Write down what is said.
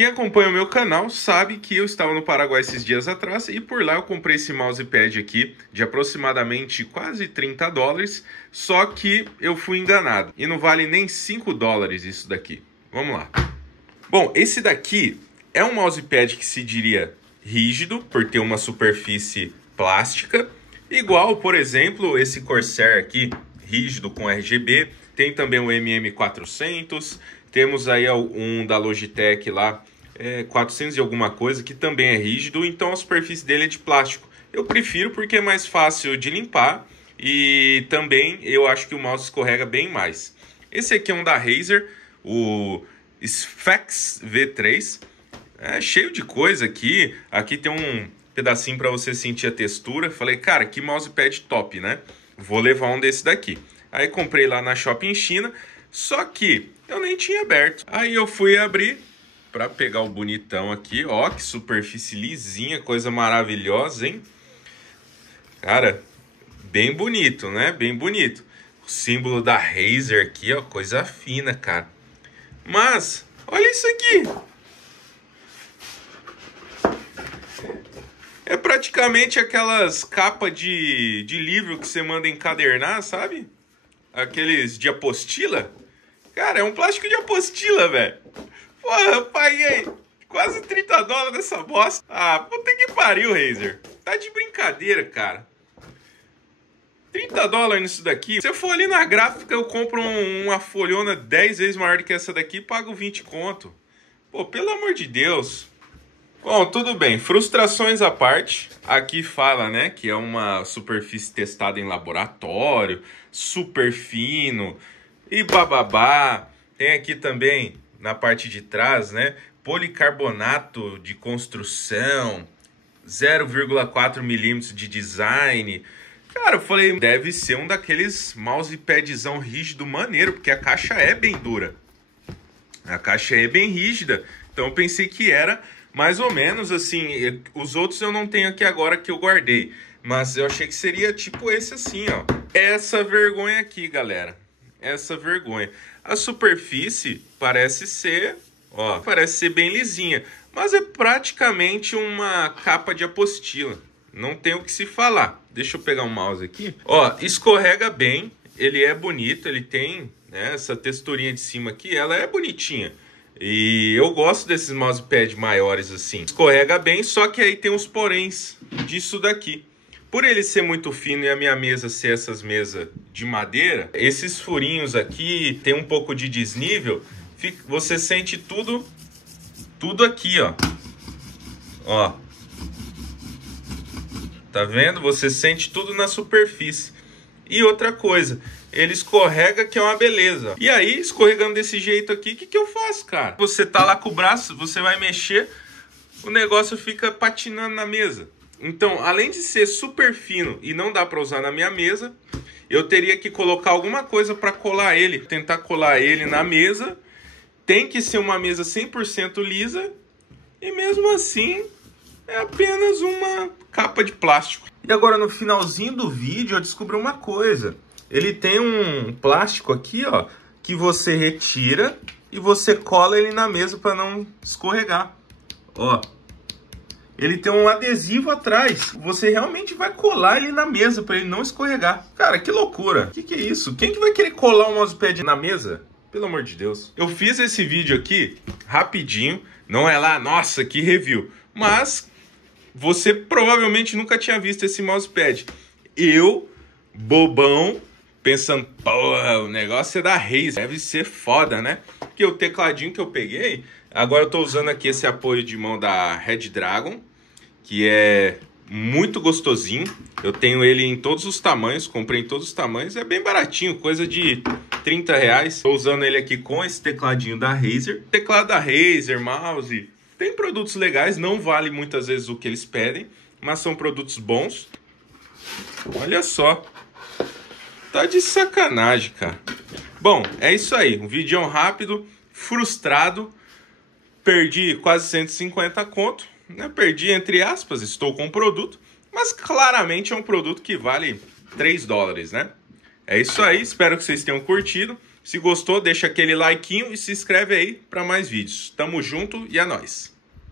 Quem acompanha o meu canal sabe que eu estava no Paraguai esses dias atrás e por lá eu comprei esse mousepad aqui de aproximadamente quase 30 dólares, só que eu fui enganado e não vale nem 5 dólares isso daqui. Vamos lá. Bom, esse daqui é um mousepad que se diria rígido por ter uma superfície plástica, igual, por exemplo, esse Corsair aqui, rígido com RGB. Tem também o MM400, temos aí um da Logitech lá, 400 e alguma coisa, que também é rígido, então a superfície dele é de plástico. Eu prefiro porque é mais fácil de limpar e também eu acho que o mouse escorrega bem mais. Esse aqui é um da Razer, o Sphex V3, cheio de coisa aqui. Aqui tem um pedacinho para você sentir a textura. Falei, cara, que mousepad top, né? Vou levar um desse daqui. Aí comprei lá na Shopping China, só que eu nem tinha aberto. Aí eu fui abrir para pegar o bonitão aqui. Ó, que superfície lisinha, coisa maravilhosa, hein? Cara, bem bonito, né? Bem bonito. O símbolo da Razer aqui, ó, coisa fina, cara. Mas, olha isso aqui. É praticamente aquelas capas de livro que você manda encadernar, sabe? Aqueles de apostila. Cara, é um plástico de apostila, velho. Porra, eu paguei quase 30 dólares nessa bosta. Ah, puta que pariu, Razer. Tá de brincadeira, cara. 30 dólares nisso daqui. Se eu for ali na gráfica, eu compro uma folhona 10 vezes maior do que essa daqui e pago 20 conto. Pô, pelo amor de Deus. Bom, tudo bem. Frustrações à parte. Aqui fala, né, que é uma superfície testada em laboratório, super fino e bababá. Tem aqui também, na parte de trás, né, policarbonato de construção, 0,4 milímetros de design. Cara, eu falei, deve ser um daqueles mousepadzão rígido maneiro, porque a caixa é bem dura. A caixa é bem rígida, então eu pensei que era mais ou menos assim. Os outros eu não tenho aqui agora que eu guardei, mas eu achei que seria tipo esse assim, ó. Essa vergonha aqui, galera. Essa vergonha. A superfície parece ser, ó, parece ser bem lisinha, mas é praticamente uma capa de apostila. Não tem o que se falar. Deixa eu pegar um mouse aqui. Ó, escorrega bem, ele é bonito, ele tem, né, essa texturinha de cima aqui, ela é bonitinha. E eu gosto desses mousepad maiores assim. Escorrega bem, só que aí tem os poréns disso daqui. Por ele ser muito fino e a minha mesa ser essas mesas de madeira, esses furinhos aqui, tem um pouco de desnível, você sente tudo aqui, ó. Ó. Tá vendo? Você sente tudo na superfície. E outra coisa, ele escorrega, que é uma beleza. E aí, escorregando desse jeito aqui, o que eu faço, cara? Você tá lá com o braço, você vai mexer, o negócio fica patinando na mesa. Então, além de ser super fino e não dá para usar na minha mesa, eu teria que colocar alguma coisa para colar ele. Tentar colar ele na mesa. Tem que ser uma mesa 100% lisa. E mesmo assim, é apenas uma capa de plástico. E agora no finalzinho do vídeo eu descobri uma coisa. Ele tem um plástico aqui, ó, que você retira e você cola ele na mesa para não escorregar. Ó. Ele tem um adesivo atrás. Você realmente vai colar ele na mesa para ele não escorregar. Cara, que loucura. Que é isso? Quem que vai querer colar um mousepad na mesa? Pelo amor de Deus. Eu fiz esse vídeo aqui rapidinho. Não é lá, nossa, que review. Mas você provavelmente nunca tinha visto esse mousepad. Eu, bobão, pensando, porra, o negócio é da Razer, deve ser foda, né? Porque o tecladinho que eu peguei, agora eu tô usando aqui esse apoio de mão da Red Dragon, que é muito gostosinho. Eu tenho ele em todos os tamanhos, comprei em todos os tamanhos, é bem baratinho, coisa de 30 reais. Tô usando ele aqui com esse tecladinho da Razer. Teclado da Razer, mouse, tem produtos legais, não vale muitas vezes o que eles pedem, mas são produtos bons. Olha só. Tá de sacanagem, cara. Bom, é isso aí. Um vídeo rápido, frustrado. Perdi quase 150 conto. Né? Perdi entre aspas, estou com o produto. Mas claramente é um produto que vale 3 dólares, né? É isso aí, espero que vocês tenham curtido. Se gostou, deixa aquele likeinho e se inscreve aí para mais vídeos. Tamo junto e é nóis!